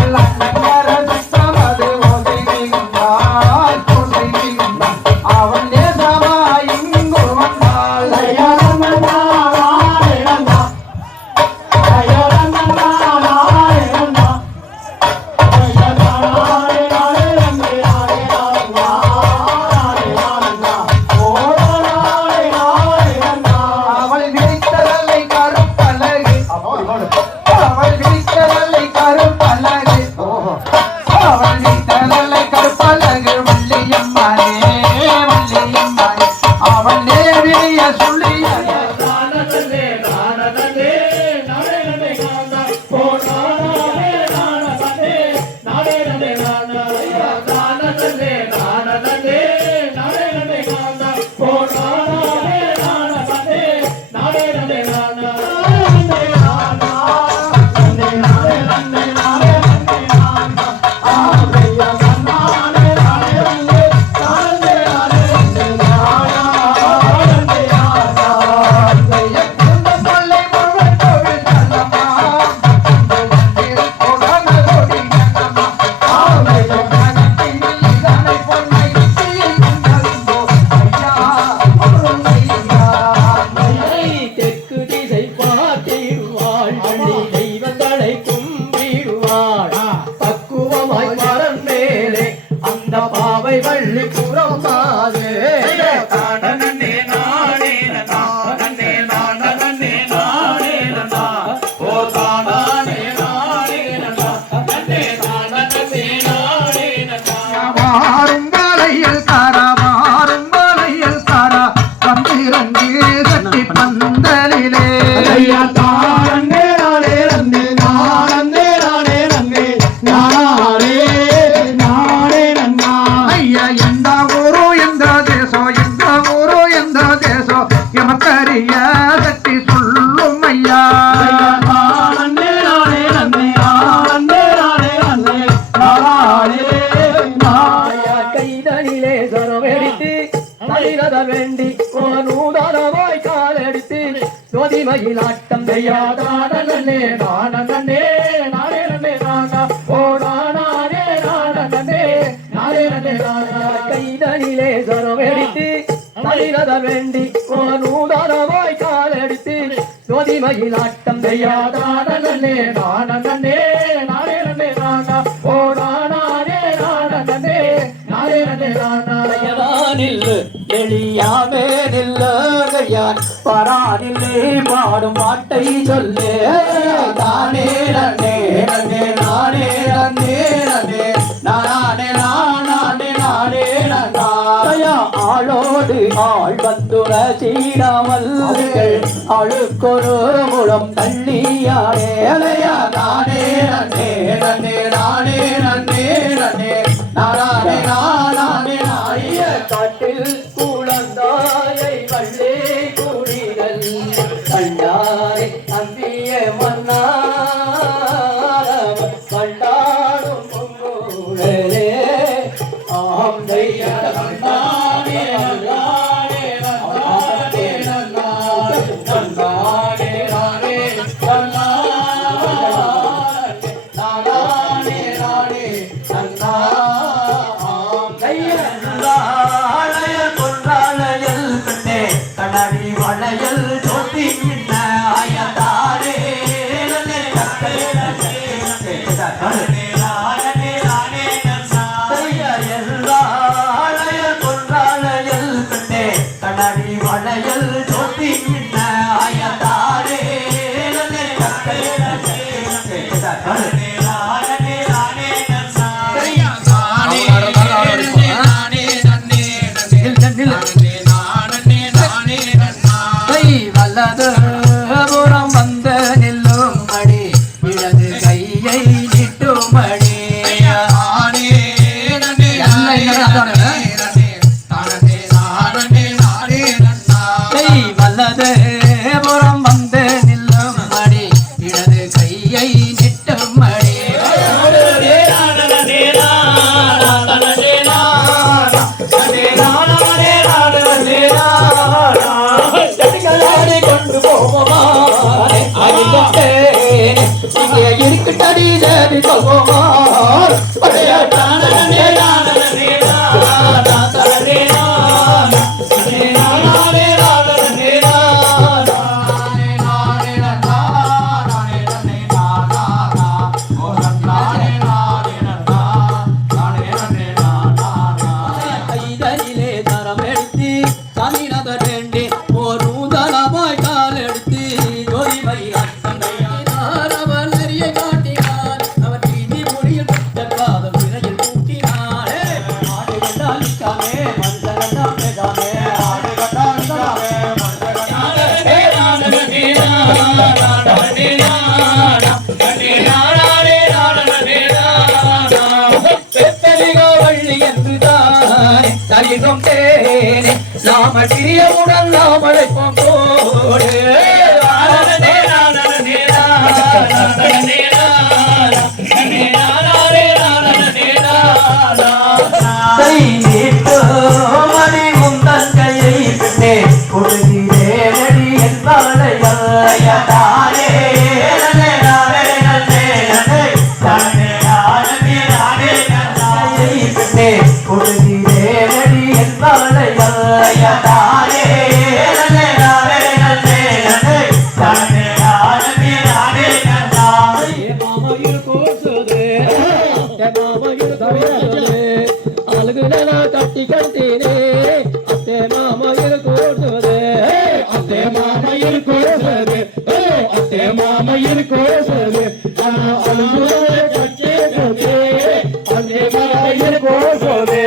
Hola. மனிதத வேண்டி நூதனமாய் காலெடுத்து ஜோதிமயிலாட்டம் செய்யாதானே நானே நானே நன்னே நானா ஓ நானே நானே நானே நன்னே நானா கைதனிலே சரவெடுத்து மனிதத வேண்டி நூதனமாய் காலெடுத்து ஜோதிமயிலாட்டம் செய்யாதானே நானே நானே நன்னே நானா ஓ நானே நானே நானே நன்னே நானா நில்லு எளியாமே நில்லையான் பரானில்லே பாடும் பாட்டை சொல்லு தானே நன்னே நன்னே நானே நன்னே நன்னே நானே நானே நானே நன்னாயா ஆளோடு ஆள் வந்துர சீடாமல் அழுக்கொரு முழம் தள்ளியானே அலையா நானே நன்னே நன்னே நானே நன்னே நன்னே நானே நானே நாய காட்டில் குழந்தாயை வள்ளே கூடிகள் கண்டாரை அந்திய மன்னா கண்டாடும் பொங்கூழலே ஆம் தையா கண்டானே நல்லானே நல்லானே நல்லானே நல்லானே நானே நல்லானே நானே நல்லா கண்ணாடி வளையல் ஜோதி ஆயத்தாரே கண்ணாடி வளையல் ஜோதி ஆயத்தாரே புறம் வந்த நில்லும் மடி இடது கையை நீட்டுமடி வல்லது புறம் வந்து நில்லும் மடி இடது கையை நீட்டுமடி கொண்டு போவோமா இருக்கட்டடி தேவி கொள்வோமா நாம திரியவுடன் நாம் அழைப்போம் போடு மணி முந்தன் கையை பெண்ணே கொடுகிறேனடி என்பாளையாரே பெண்ணே கொடுகிறேனடி என்பாளையாரே கட்டி கட்டீனே அத்தே மாமையில் கோசது அத்தே மாமையில் கோசது அத்தே மாமையில் கோசது கட்டே அத்தே மாமையில் கோசது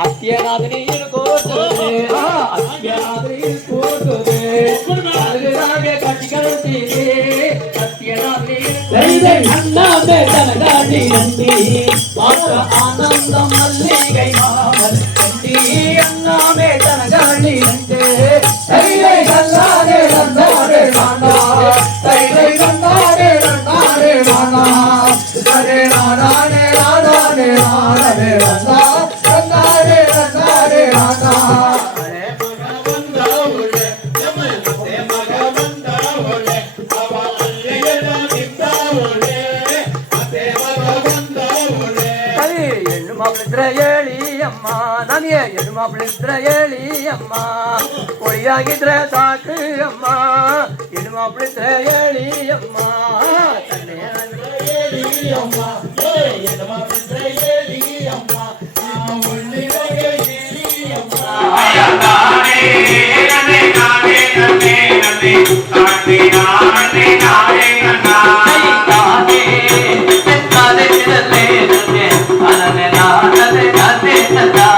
அத்தியநாதனியில் கோசது அத்தியநாதனில் கோசது கட்டி கட்டீனே அண்ணாமே தனகாடி நந்தி ஆனந்தம் மல்லிகை மாமல் நந்தி அண்ணாமே தனகாடி நந்தே தைலை கல்லாரே நந்தாரே நானா தைலை கல்லாரே நந்தாரே நானா அரே நானே நானே நானே நந்தா நந்தாரே நந்தாரே நானா ಹೇಳಿ ಅಮ್ಮ ನನಗೆ ಹೆಣ್ಣು ಮಕ್ಕಳಿದ್ರೆ ಹೇಳಿ ಅಮ್ಮ ಒಳಿಯಾಗಿದ್ರೆ ಸಾಕು ಅಮ್ಮ ಹೆಣ್ಣು ಮಕ್ಕಳಿದ್ರೆ ಹೇಳಿ ಅಮ್ಮ ಹೇಳಿ ಅಮ್ಮ ಹೆಣ್ಣು ಮಕ್ಕಳಿದ್ರೆ ಹೇಳಿ ಅಮ್ಮ ಒಳ್ಳಿಗೆ ಹೇಳಿ ಅಮ್ಮ Namaste.